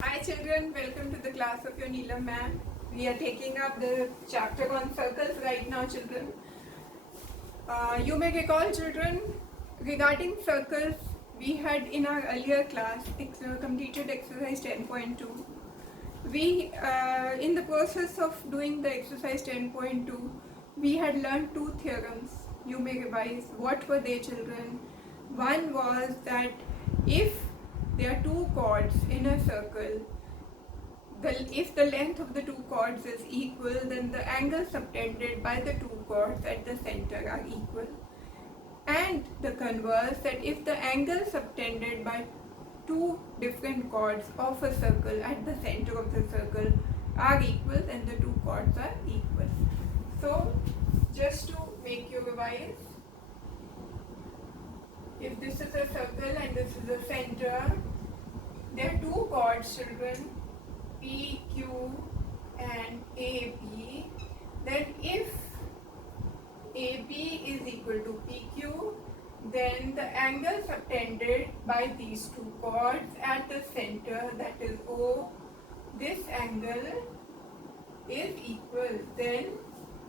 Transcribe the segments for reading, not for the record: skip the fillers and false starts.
Hi children, welcome to the class of your Neelam ma'am. We are taking up the chapter on circles right now children. You may recall children, regarding circles, we had in our earlier class completed exercise 10.2. We, in the process of doing the exercise 10.2, we had learned two theorems. You may revise. What were they children? One was that if there are two chords in a circle, if the length of the two chords is equal, then the angles subtended by the two chords at the center are equal. And the converse, that if the angles subtended by two different chords of a circle at the center of the circle are equal, then the two chords are equal. So, just to make you revise, if this is a circle and this is a center, there are two chords children, PQ and AB. Then if AB is equal to PQ, then the angle subtended by these two chords at the center, that is O, this angle is equal. Then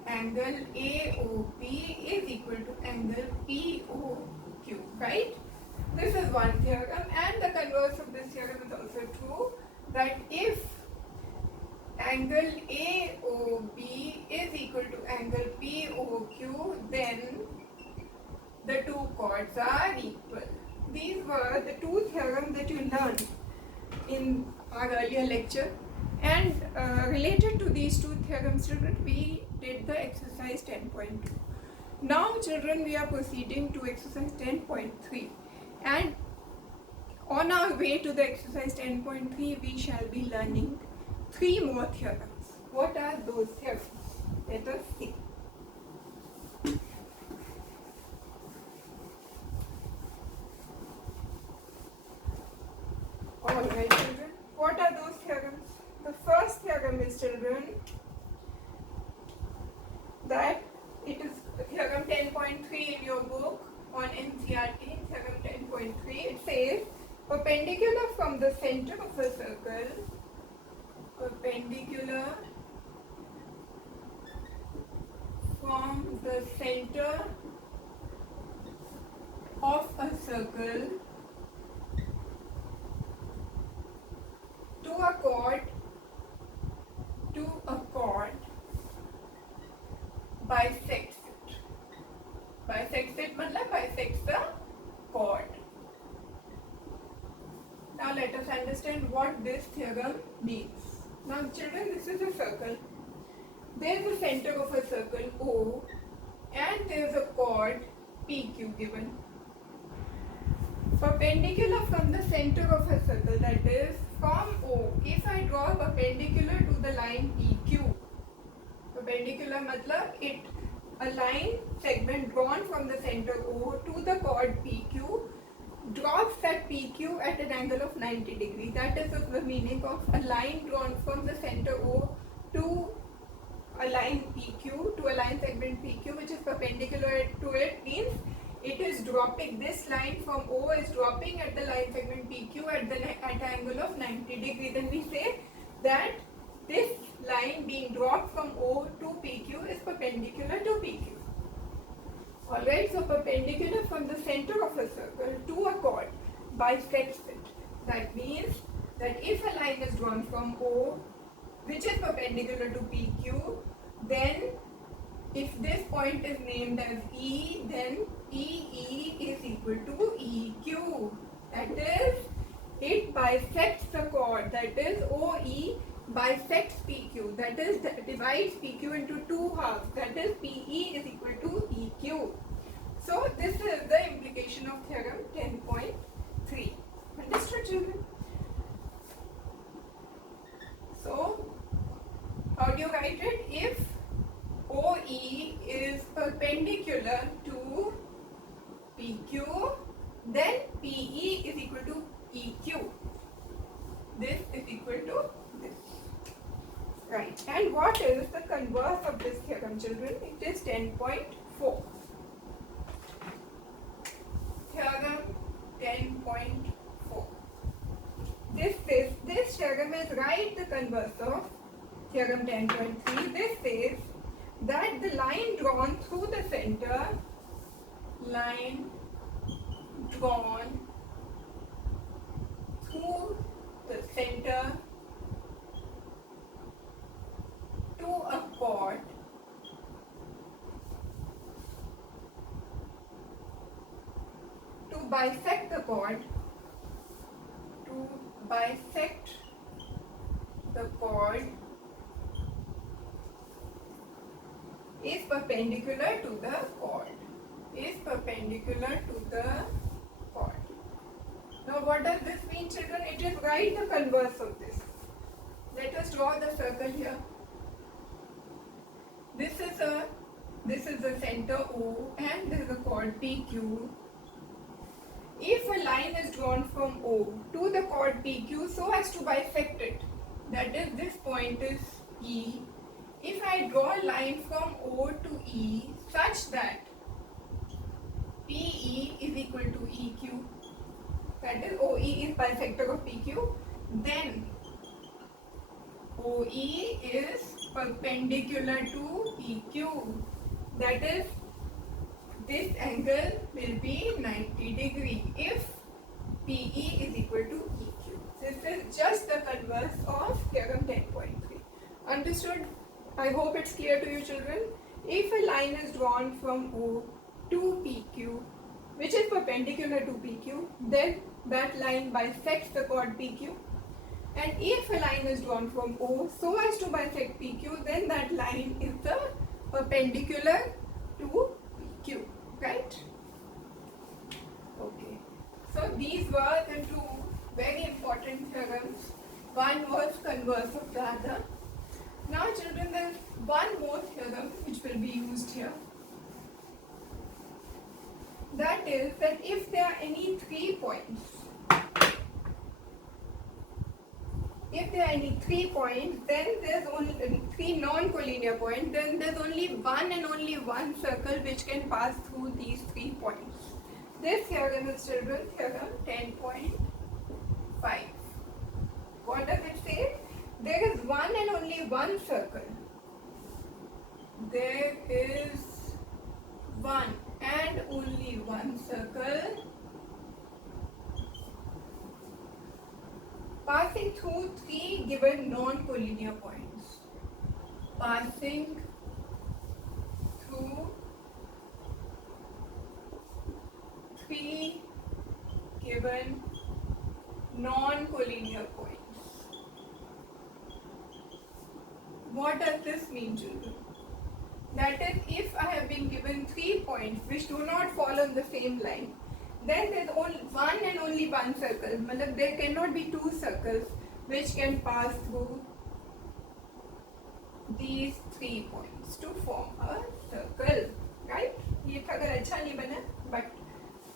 angle AOP is equal to angle POQ, right? This is one theorem, and the converse of this theorem is also true, that if angle AOB is equal to angle POQ, then the two chords are equal. These were the two theorems that you learned in our earlier lecture, and related to these two theorems children, we did the exercise 10.2. Now children, we are proceeding to exercise 10.3, and on our way to the exercise 10.3 we shall be learning three more theorems. What are those theorems? Let us see. Alright children, what are those theorems? The first theorem is children that it is theorem 10.3 in your book on NCERT, theorem 10.3. It says perpendicular from the center of a circle, perpendicular from the center of a circle to a chord, bisects it. Bisects it matlab bisects the chord. Now let us understand what this theorem means. Now children, this is a circle. There is a center of a circle O, and there is a chord PQ given. Perpendicular from the center of a circle, that is from O. If I draw perpendicular to the line PQ, perpendicular matlab a line segment drawn from the center O to the chord PQ drops that PQ at an angle of 90 degrees. That is the meaning of a line drawn from the center O to a line PQ, to a line segment PQ, which is perpendicular to it, means it is dropping. This line from O is dropping at the line segment PQ at an angle of 90 degrees. Then we say that this line being dropped from O to PQ is perpendicular to PQ. Alright, so perpendicular from the center of a circle to a chord bisects it. That means that if a line is drawn from O, which is perpendicular to PQ, then if this point is named as E, then PE is equal to EQ. That is, it bisects the chord, that is OE bisects PQ, that is, divides PQ into two halves, that is PE is equal to EQ. So this is the implication of theorem 10.3. Understood children? So how do you write it? If OE is perpendicular to PQ, then PE is equal to EQ. This is equal to this. Right. And what is the converse of this theorem children? It is 10.4. Theorem 10.4. This theorem theorem is write the converse of theorem 10.3. This says that the line drawn through the center, line drawn through the center to a chord to bisect the chord, is perpendicular to the chord. Now what does this mean, children? It is write the converse of this. Let us draw the circle here. This is the center O and this is the chord PQ. If a line is drawn from O to the chord PQ so as to bisect it, that is, this point is E. If I draw a line from O to E such that PE is equal to EQ, that is OE is bisector of PQ, then OE is perpendicular to PQ. That is, this angle will be 90 degree if PE is equal to EQ. This is just the converse of theorem 10.3. Understood? I hope it's clear to you, children. If a line is drawn from O to PQ, which is perpendicular to PQ, then that line bisects the chord PQ. And if a line is drawn from O so as to bisect PQ, then that line is the perpendicular to PQ, right? Okay. So these were the two very important theorems. One was converse of the other. Now children, there is one more theorem which will be used here. That is that if there are any 3 points, then there's only 3 non-collinear points, then there's only one and only one circle which can pass through these 3 points. This theorem is, children, theorem 10.5. What does it say? There is one and only one circle. There is one and only one circle passing through 3 given non-collinear points. Passing through 3 given non-collinear points. What does this mean, children? That is, if I have been given 3 points which do not fall on the same line, then there is only one and only one circle. Matlab, there cannot be 2 circles which can pass through these 3 points to form a circle, right? ये अगर अच्छा नहीं बना, but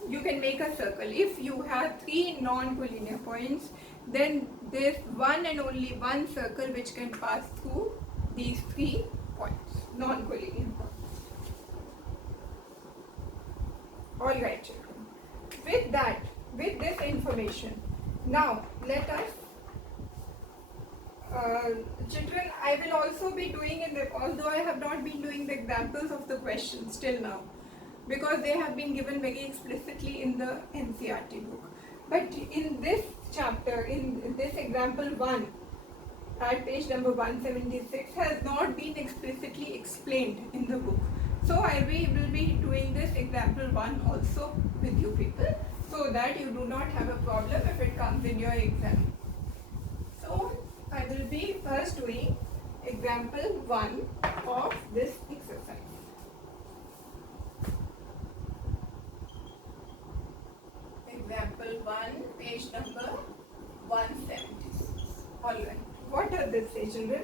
you can make a circle. If you have 3 non-collinear points, then there is one and only one circle which can pass through these 3 points, non-collinear points. All right, children. With this information, now let us, children, I will also be doing although I have not been doing the examples of the questions till now, because they have been given very explicitly in the NCERT book. But in this chapter, in this example 1, at page number 176, has not been explicitly explained in the book. So I will be doing this example 1 also with you people, so that you do not have a problem if it comes in your exam. So I will be first doing example 1 of this exercise. Example 1, page number 176. Alright. What does this say, children?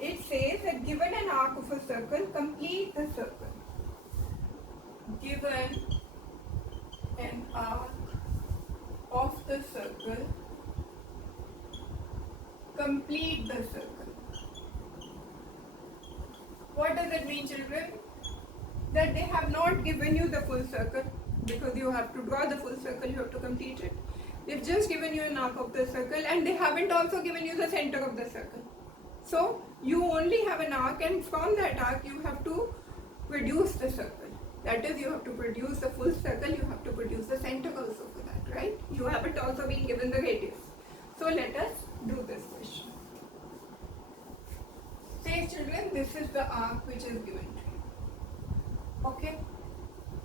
It says that given an arc of a circle, complete the circle. Given an arc of the circle, complete the circle. What does it mean, children? That they have not given you the full circle, because you have to draw the full circle, you have to complete it. They've just given you an arc of the circle and they haven't also given you the center of the circle. So you only have an arc, and from that arc you have to produce the circle. That is, you have to produce the full circle, you have to produce the center also for that, right? You haven't also been given the radius. So let us do this question. Say children, this is the arc which is given to you. Okay?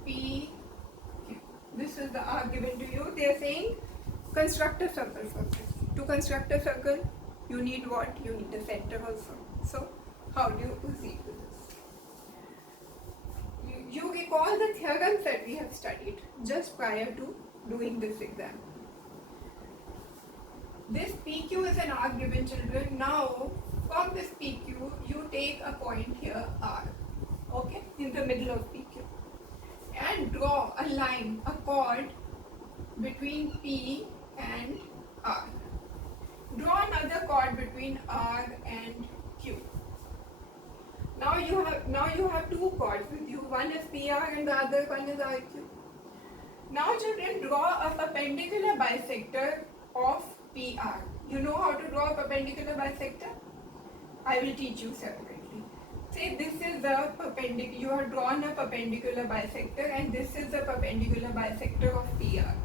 P, Q. This is the arc given to you. They are saying construct a circle for this. To construct a circle, you need what? You need a center also. So how do you proceed with this? You recall the theorems that we have studied just prior to doing this exam. This PQ is an arc given, children. Now from this PQ you take a point here R, okay, in the middle of PQ, and draw a line, a chord between P and R. Draw another chord between R and Q. Now you have two chords with you. One is PR and the other one is RQ. Now children, draw a perpendicular bisector of PR. You know how to draw a perpendicular bisector? I will teach you separately. Say this is the perpendicular. You have drawn a perpendicular bisector, and this is the perpendicular bisector of PR.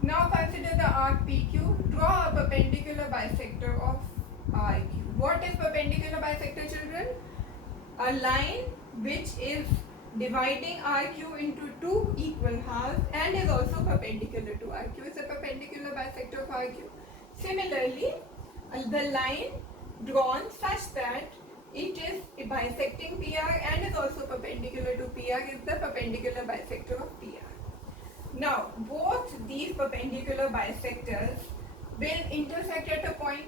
Now consider the arc PQ. Draw a perpendicular bisector of RQ. What is perpendicular bisector, children? A line which is dividing RQ into two equal halves and is also perpendicular to RQ. Is a perpendicular bisector of RQ. Similarly, the line drawn such that it is bisecting PR and is also perpendicular to PR is the perpendicular bisector of PR. Now, both these perpendicular bisectors will intersect at a point.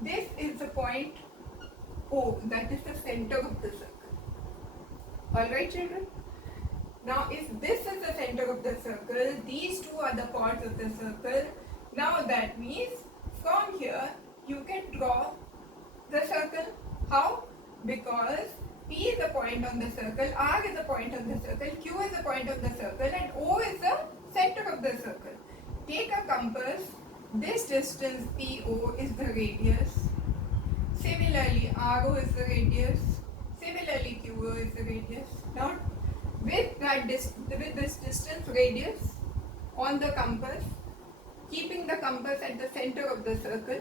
This is the point O, that is the center of the circle. Alright children? Now if this is the center of the circle, these two are the chords of the circle. Now that means from here you can draw the circle. How? Because P is a point on the circle, R is a point on the circle, Q is a point on the circle, and O is the center of the circle. Take a compass. This distance PO is the radius. Similarly, RO is the radius. Similarly, QO is the radius. Now, with this distance radius on the compass, keeping the compass at the center of the circle,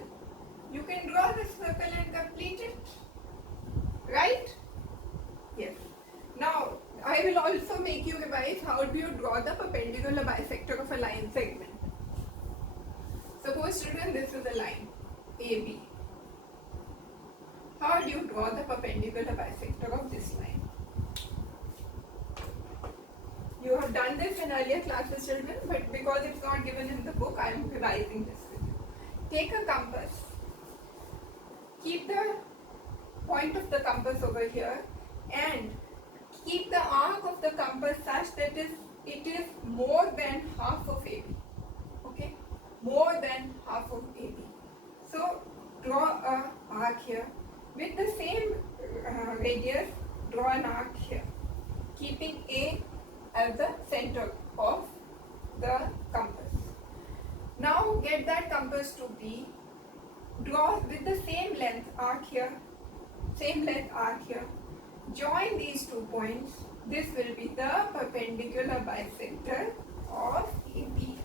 you can draw this circle and complete it. Right? Yes. Now, I will also make you revise how do you draw the perpendicular bisector of a line segment. Suppose children, this is a line AB. How do you draw the perpendicular bisector of this line? You have done this in earlier classes, children, but because it's not given in the book, I am revising this with you. Take a compass. Keep the point of the compass over here and keep the arc of the compass such that it is more than half of AB. Okay? More than half of AB. So draw a arc here. With the same radius, draw an arc here, keeping A as the center of the compass. Now get that compass to B. Draw with the same length arc here, same length arc here. Join these 2 points. This will be the perpendicular bisector of AB.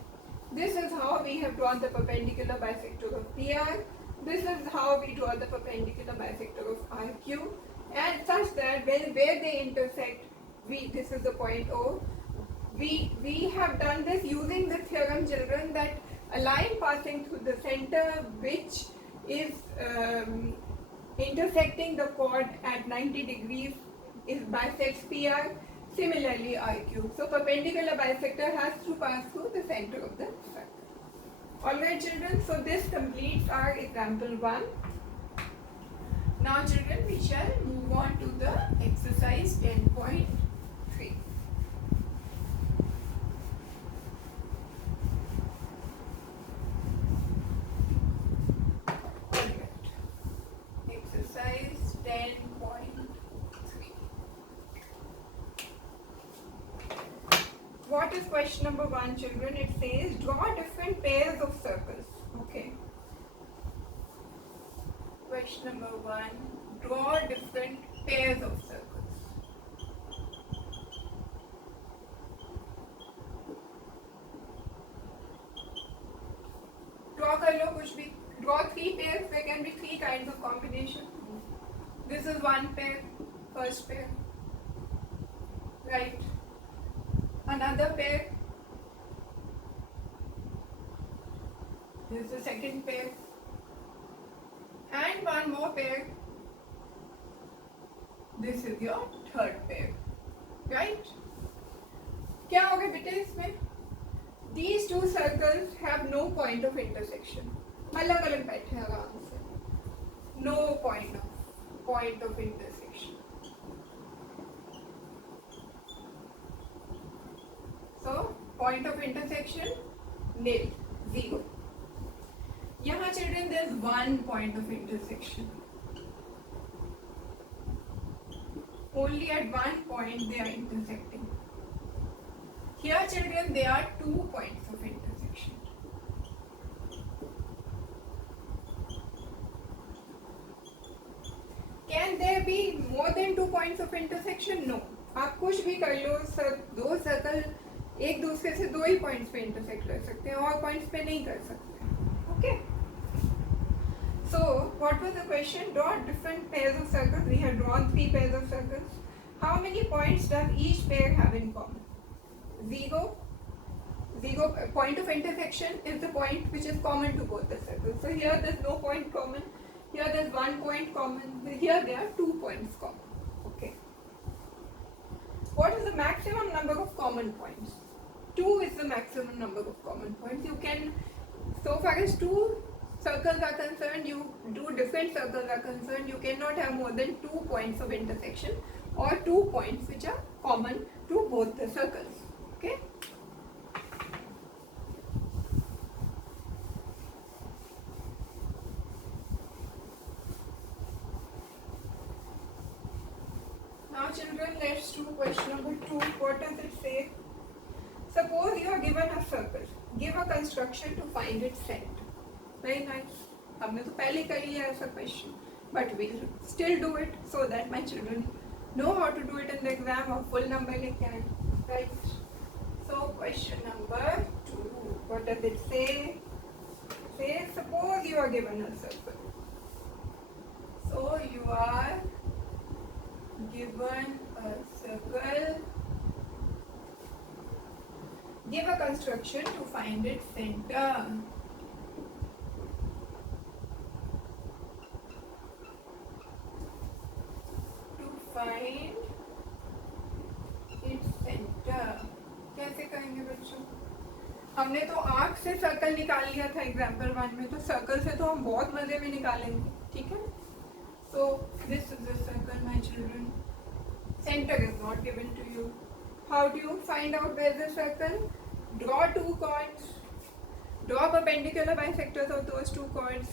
This is how we have drawn the perpendicular bisector of PR. This is how we draw the perpendicular bisector of RQ, and such that where they intersect, this is the point O. We have done this using the theorem, children, that a line passing through the center which is intersecting the chord at 90 degrees is bisects PR. Similarly, RQ. So perpendicular bisector has to pass through the center of the circle. Alright children, so this completes our example 1. Now children, we shall move on to the exercise 10.3. Exercise 10.3. What is question number 1, children? It says draw different pairs of circles. Okay. Question number 1, draw different pairs of circles. Draw कर लो कुछ भी. Draw 3 pairs. There can be 3 kinds of combination. This is one pair, first pair. Right. Another pair. This is the second pair. And one more pair. This is your third pair. Right? क्या होगा बेटे इसमें? These two circles have no point of intersection. अलग अलग बैठे हैं आराम से. No point of intersection. So point of intersection nil, 0. यहाँ children there is one point of intersection. Only at one point they are intersecting. Here children there are 2 points of intersection. Can there be more than 2 points of intersection? No. आप कुछ भी कर लो sir, दो circle एक दूसरे से 2 ही points पे intersect कर सकते हैं और पॉइंट्स पे नहीं कर सकते. Okay. So what was the question? Draw different pairs of circles. We have drawn 3 pairs of circles. How many points does each pair have in common? 0. Point of intersection is the point which is common to both the circles. So here there is no point common. Here there is 1 point common. Here there are 2 points common. Okay. What is the maximum number of common points? 2 is the maximum number of common points. You can, so far as 2 circles are concerned, different circles are concerned, you cannot have more than 2 points of intersection or 2 points which are common to both the circles. Okay. Now children, let's do question number 2. What does it say? Suppose you are given a circle. Give a construction to find its center. Very nice. हमने तो पहले कर लिया ऐसा question, but we'll still do it so that my children know how to do it in the exam और full number लेके आए. Right. So question number 2. What does it say? Say suppose you are given a circle. So you are given a circle. Give a construction to find its center. To find its center. कैसे करेंगे बच्चों? हमने तो arc से circle निकाल लिया था example 1 में, तो सर्कल से तो हम बहुत मजे में निकालेंगे. ठीक है. So this is the circle, my children. Center is not given to you. How do you find out where the circle? Draw 2 chords. Draw perpendicular bisectors of those 2 chords.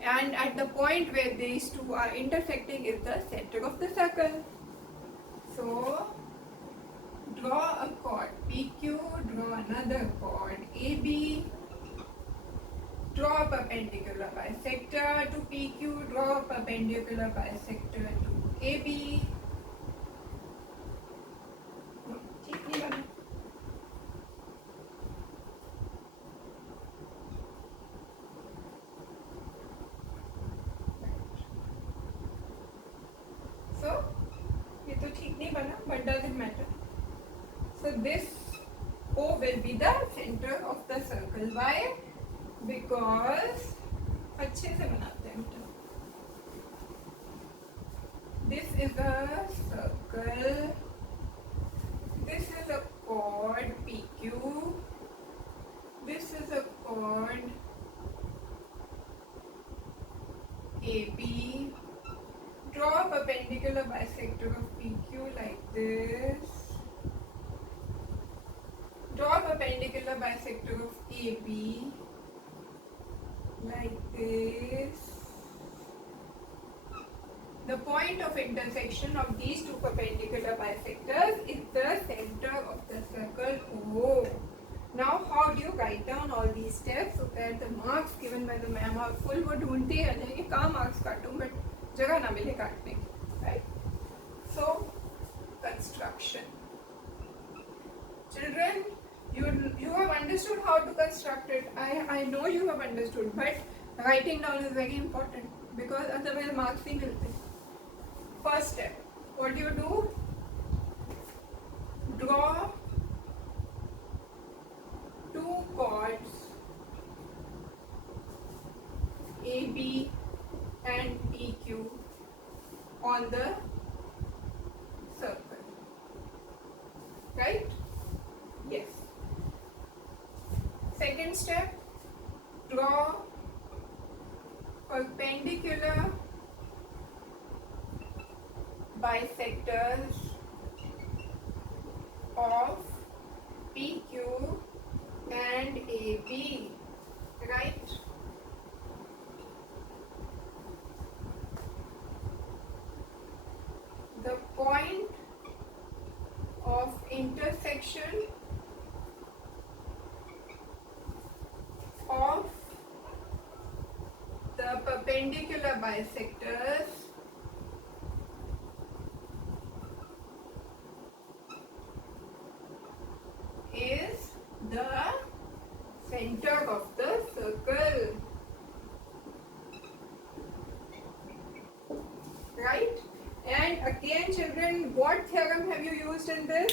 And at the point where these 2 are intersecting is the center of the circle. So draw a chord PQ, draw another chord AB. Draw a perpendicular bisector to PQ, draw a perpendicular bisector to AB. ठीक नहीं बना. So ये तो ठीक नहीं बना, but doesn't matter. So this O will be the center of the circle. Why? Because अच्छे से बनाते हैं बेटा. This is a circle. This is a chord PQ. This is a chord AB. Draw a perpendicular bisector of PQ like this. Draw a perpendicular bisector of AB like this. The The point of intersection of these two perpendicular bisectors is the center of the circle O. Now how do you write down all these steps so that the marks given by the ma'am are full? वो ढूंढती है ना कि कहाँ marks काटूं but जगह ना मिले काटने की, right? So construction. Children, you have understood how to construct it. I know you have understood, but writing down is very important because otherwise marks नहीं मिलते. First step, what do you do? Draw two chords AB and PQ on the circle, right? Yes. Second step, draw perpendicular bisectors of PQ and AB, right? The point of intersection of the perpendicular bisectors is the center of the circle, right? And again children, what theorem have you used in this?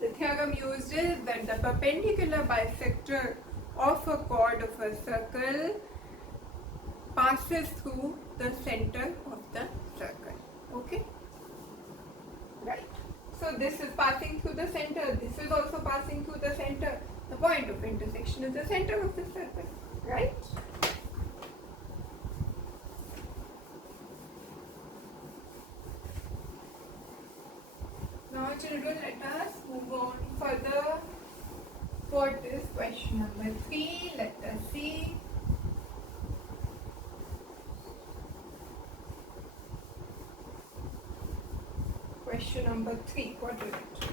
The theorem used is that the perpendicular bisector of a chord of a circle passes through the center of the circle. Okay? Right. So this is passing through the center, this is also passing through the center. The point of intersection is the center of the circle, right? Now children, let us move on further for this question number 3. Let us see. Question number 3, what is it?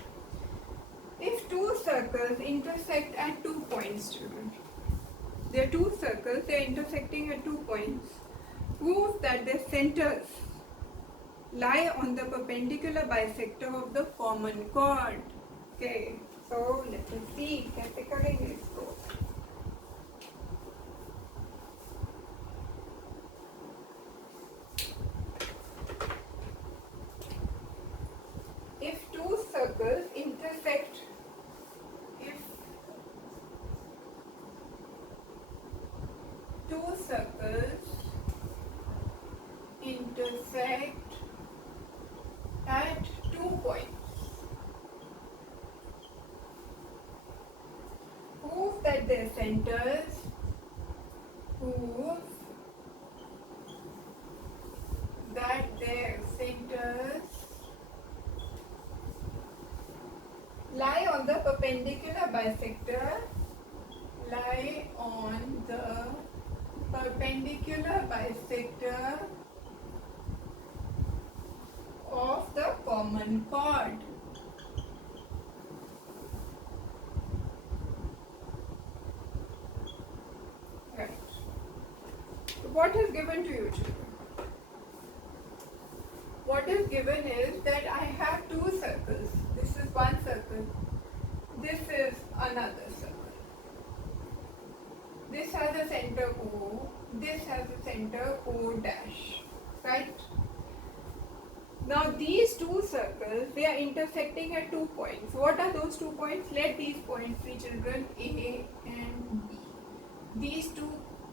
If two circles intersect at 2 points, children, there are two circles, they are intersecting at 2 points, prove that their centers lie on the perpendicular bisector of the common chord. Okay, so let us see कैसे करेंगे इसको. If two circles intersect, if two circles intersect at 2 points, prove that their centers lie on the perpendicular bisector, lie on the perpendicular bisector of the common chord. Right. So what is given to you, children? What is given is that I have two circles. This is one circle. This is another circle. This has a center O. This has a center O dash. Right? Now these two circles, they are intersecting at 2 points. What are those 2 points? Let these points be, children, A and B. These two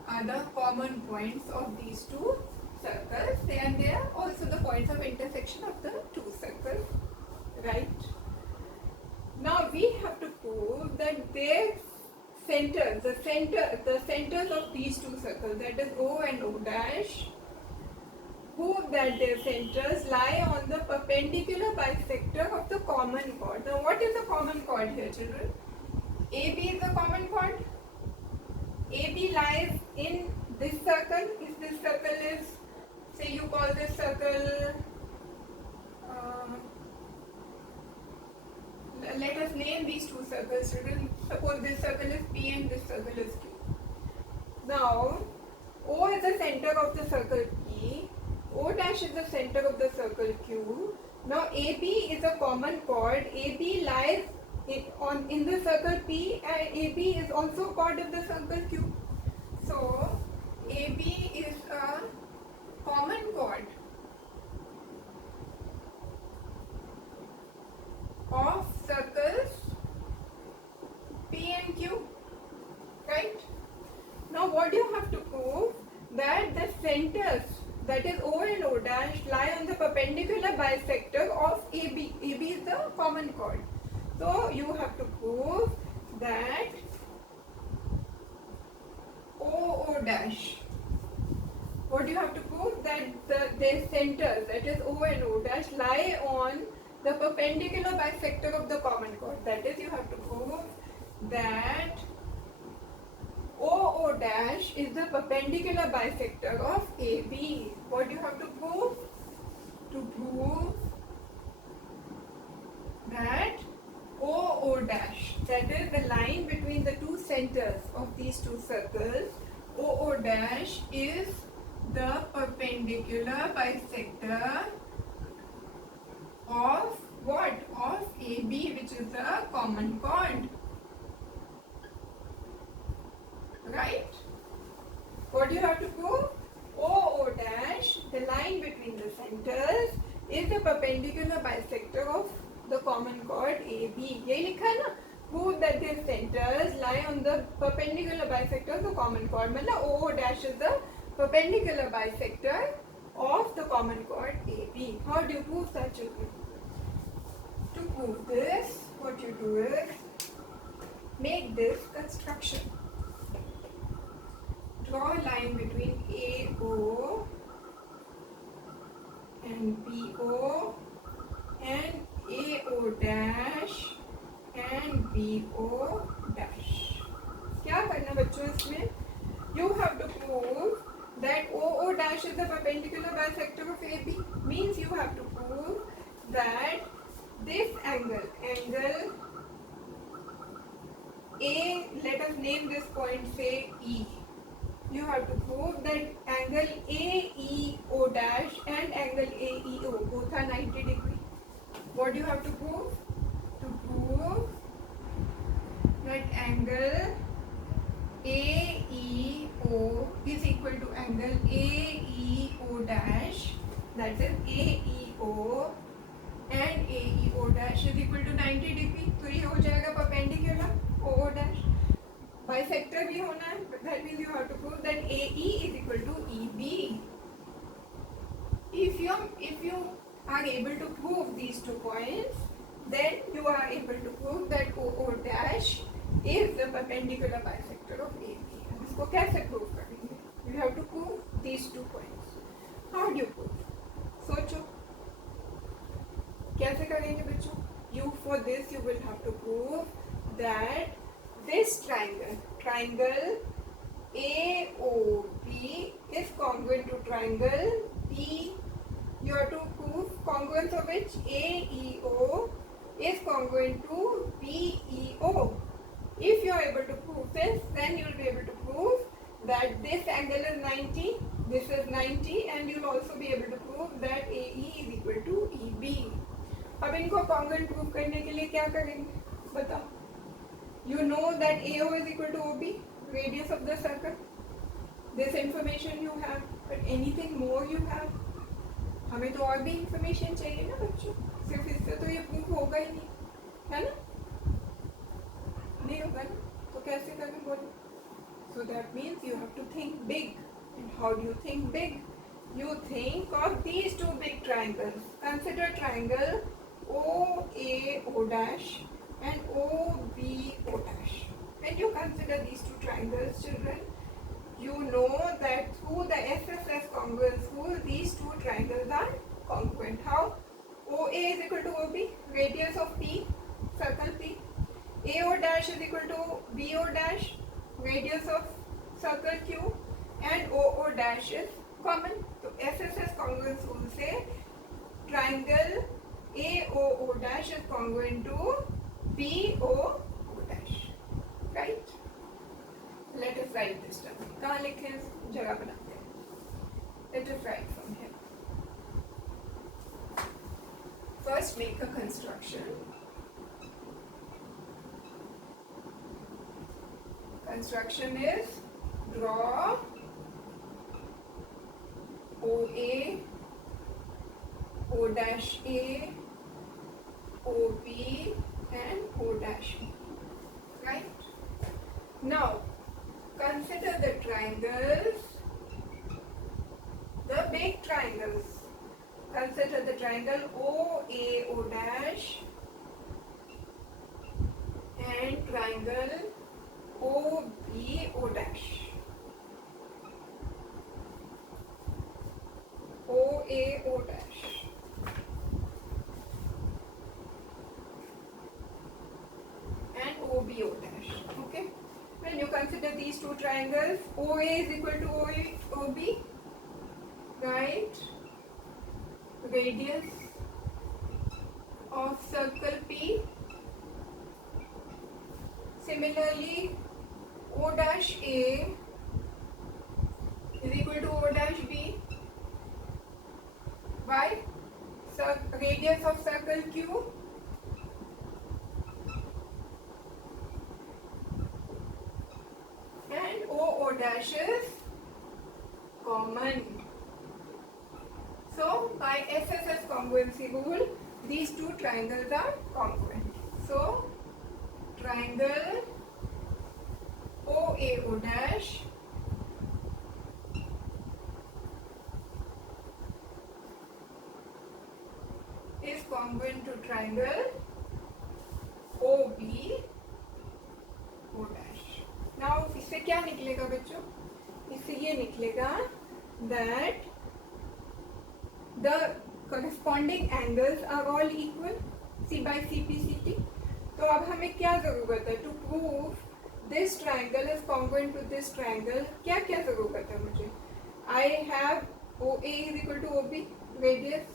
are the common points of these two circles, and they are also the points of intersection of the two circles, right? Now we have to prove that their centers, the centers of these two circles, that is O and O dash, prove that their centers lie on the perpendicular bisector of the common chord. Now what is the common chord here, children? AB is the common chord. AB lies in this circle. If this circle is, say you call this circle and these two circles. Suppose this circle is P and this circle is Q. Now, O is the center of the circle P. O dash is the center of the circle Q. Now, AB is a common chord. AB lies in the circle P, and AB is also chord of the circle Q. So, AB is a common chord of circles P and Q, right? Now what you have to prove? That the centers, that is O and O dash, lie on the perpendicular bisector of AB. AB is the common chord. So you have to prove that O dash. What do you have to prove? That their centers, that is O and O dash, lie on the perpendicular bisector of the common chord. That is, you have to prove that O dash is the perpendicular bisector of AB. What do you have to prove? To prove that O dash, that is the line between the two centers of these two circles, O dash is the perpendicular bisector of what? Of AB, which is the common chord. Right? What do you have to prove? O dash, the line between the centers, is the perpendicular bisector of the common chord AB. ये लिखा है ना? Prove that their centers lie on the perpendicular bisector of the common chord. मतलब O dash is the perpendicular bisector of the common chord AB. How do you prove that, children? To prove this, what you do is make this construction. Draw a line between AO and BO and AO dash and BO dash. क्या करना बच्चों इसमें? You have to prove that OO dash is the perpendicular bisector of AB. Means you have to prove that this angle A, let us name this point, say E. You have to prove that angle AEO dash and angle AEO both are 90 degree. What do you have to prove? To prove that angle AEO is equal to angle AEO dash, that is AEO and AEO dash is equal to 90 degree. तो ये हो जाएगा perpendicular OO dash. Bisector भी होना है. That means you have to prove that AE is equal to EB. If you are able to prove these 2 points, then you are able to prove that OO dash is the perpendicular bisector of AB. इसको कैसे prove करेंगे? You have to prove these 2 points. How do you prove? सोचो कैसे करेंगे बच्चों? For this you will have to prove that this triangle AOB is congruent to triangle P. You have to prove congruence of which AEO is congruent to PEO. If you are able to prove this, then you will be able to prove that this angle is 90, this is 90, and you will also be able to prove that AE is equal to EB. अब इनको congruent prove करने के लिए क्या करेंगे? बताओ. You know that AO is equal to OB, radius of the circle. This information you have, but anything more you have? हमें तो और भी information चाहिए ना बच्चों. सिर्फ इससे तो ये prove होगा ही नहीं, है ना? नहीं होगा ना? तो कैसे करें बोलो? So that means you have to think big. And how do you think big? You think of these 2 big triangles. Consider triangle OAO dash and OBO dash. When you consider these 2 triangles, children, you know that through the SSS congruence rule, these 2 triangles are congruent. How? OA is equal to OB, radius of P, circle P. AO dash is equal to BO dash, radius of circle Q, and OO dash is common. So SSS congruence rule say triangle AOO dash is congruent to BO dash. Right? Let us write this down. कहाँ लिखें इस जगह बनाते हैं. Let us write from here. First make a construction. Construction is draw OA, O dash A, OB and O dash B. Right? Now consider the triangles, the big triangles. Consider the triangle OAO dash and triangle OBO dash. OAO dash. And OBO dash. Okay. When you consider these two triangles, OA is equal to OB, right? Radius of circle P. Similarly, O dash A is equal to O dash B. Why? Radius of circle Q. And OO dash is common. So by SSS congruency rule, these two triangles are congruent. So triangle OAO dash is congruent to triangle OBO dash. Now इससे क्या निकलेगा बच्चों? इससे ये निकलेगा that the corresponding angles are all equal. C by CPCT. तो अब हमें क्या जरूरत है? To prove this triangle is congruent to this triangle, क्या क्या जरूरत है मुझे? I have OA is equal to OB radius.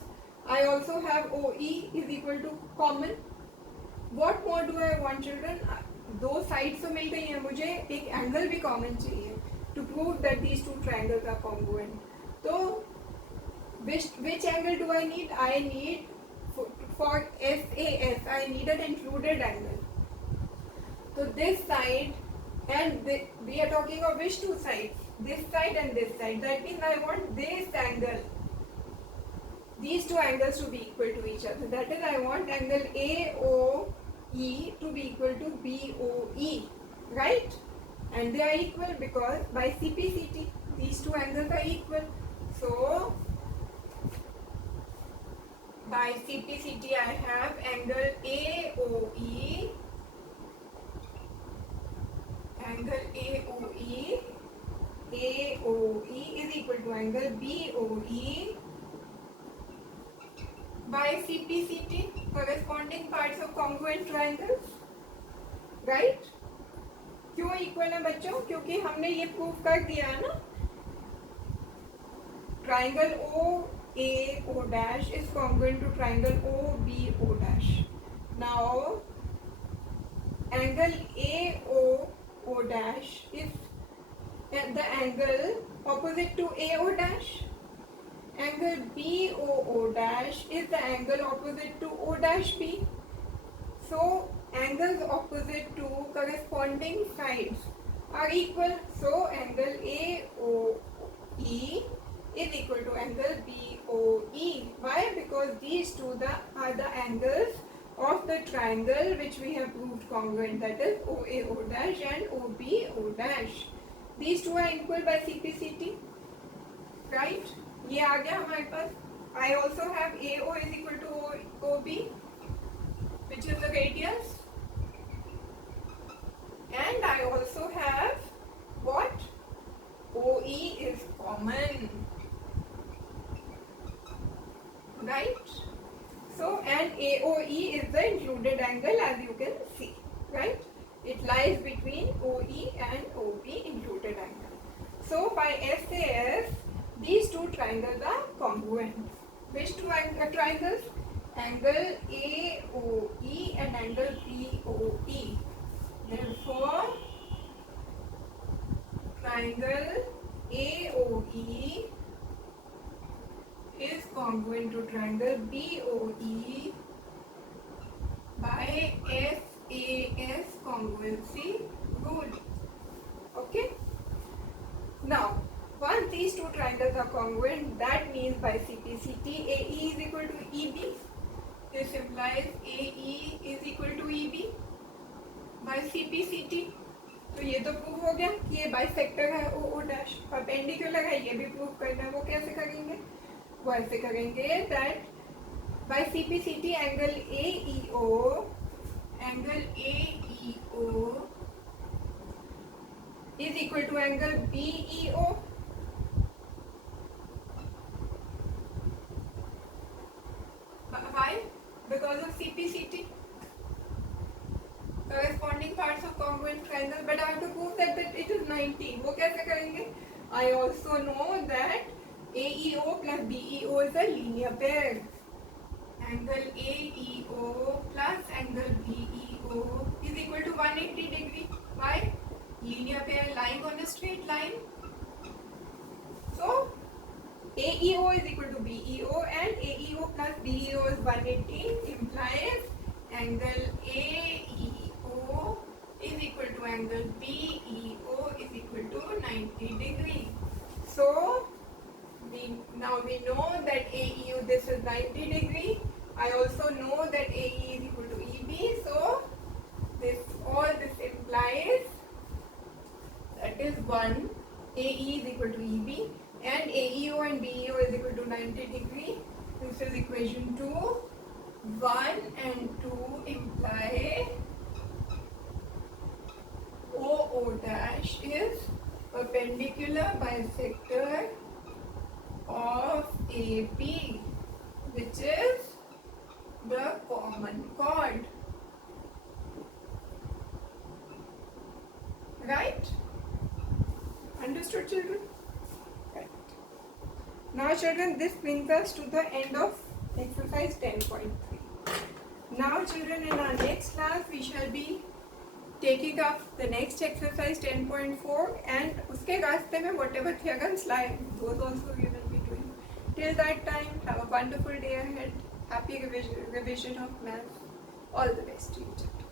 I also have OE is equal to common. What more do I want, children? दो sides तो मिल गई हैं, मुझे एक angle भी common चाहिए to prove that these two triangles are congruent. तो which angle do I need? I need for SAS, I need an included angle. So this side and we are talking of which two sides? This side and this side. That means I want this angle. These two angles to be equal to each other. That is, I want angle AOE to be equal to BOE. Right? And they are equal because by CPCT, these two angles are equal. So by CPCT, I have angle AOE. Angle AOE is equal to angle BOE by CPCT, corresponding parts of congruent triangles, right? क्यों equal है बच्चों? क्योंकि हमने ये prove कर दिया है ना, triangle OAO dash is congruent to triangle OBO dash. Now angle AOO dash is the angle opposite to AO dash. Angle BOO dash is the angle opposite to O dash B. So angles opposite to corresponding sides are equal. So angle AOE is equal to angle BOE. Why? Because these two are the angles of the triangle which we have proved congruent, that is OAO dash and OBO dash. These two are equal by CPCT, right? ये आ गया हमारे पास. I also have AO is equal to OB, which is the radius, and I also have what? OE is common, right? So and AOE is the included angle, as you can see, right? It lies between OE and OB, included angle. So by SAS, these two triangles are congruent. Which two triangles? angle AOE and angle BOE. Therefore, triangle AOE is congruent to triangle BOE by SAS congruency rule. Okay. Now, once these two triangles are congruent, that means by CPCT AE is equal to EB. This implies AE is equal to EB by CPCT. तो ये तो prove हो गया कि ये bisector है O dash, perpendicular है, ये भी प्रूव करना है। वो कैसे करेंगे? वो ऐसे करेंगे that bye CPCT angle AEO is equal to angle BEO. Why? Because of CPCT. Corresponding parts of congruent triangle, but I have to prove that it is 90. वो कैसे करेंगे? I also know that AEO plus BEO is a linear pair. Angle AEO plus angle BEO is equal to 180 degree. Why? Linear pair lying on a straight line. So AEO is equal to BEO and AEO plus BEO is 180, implies angle AEO is equal to angle BEO is equal to 90 degree. So now we know that AEO this is 90 degree. I also know that AE is equal to EB. So all this implies that is 1 AE is equal to EB and AEO and BEO is equal to 90 degree. This is equation 2. 1 and 2 imply OO dash is perpendicular bisector of AB, which is the common chord. Right? Understood, children? Right. Now, children, this brings us to the end of exercise 10.3. Now, children, in our next class, we shall be taking up the next exercise 10.4 and uske raaste mein whatever theorems lie, those also we will be doing. Till that time, have a wonderful day ahead. Happy revision of maths. All the best to you, children.